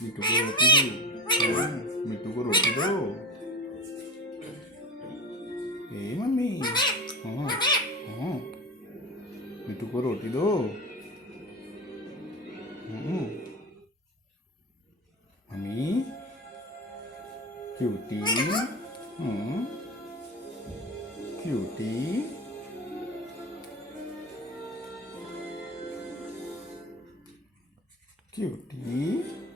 मिट्टू को रोटी दो। हाँ, मिट्टू को रोटी दो। ए मम्मी। हाँ हाँ, मिट्टू को रोटी दो। Mummy cutie. क्यूटी। क्यूटी।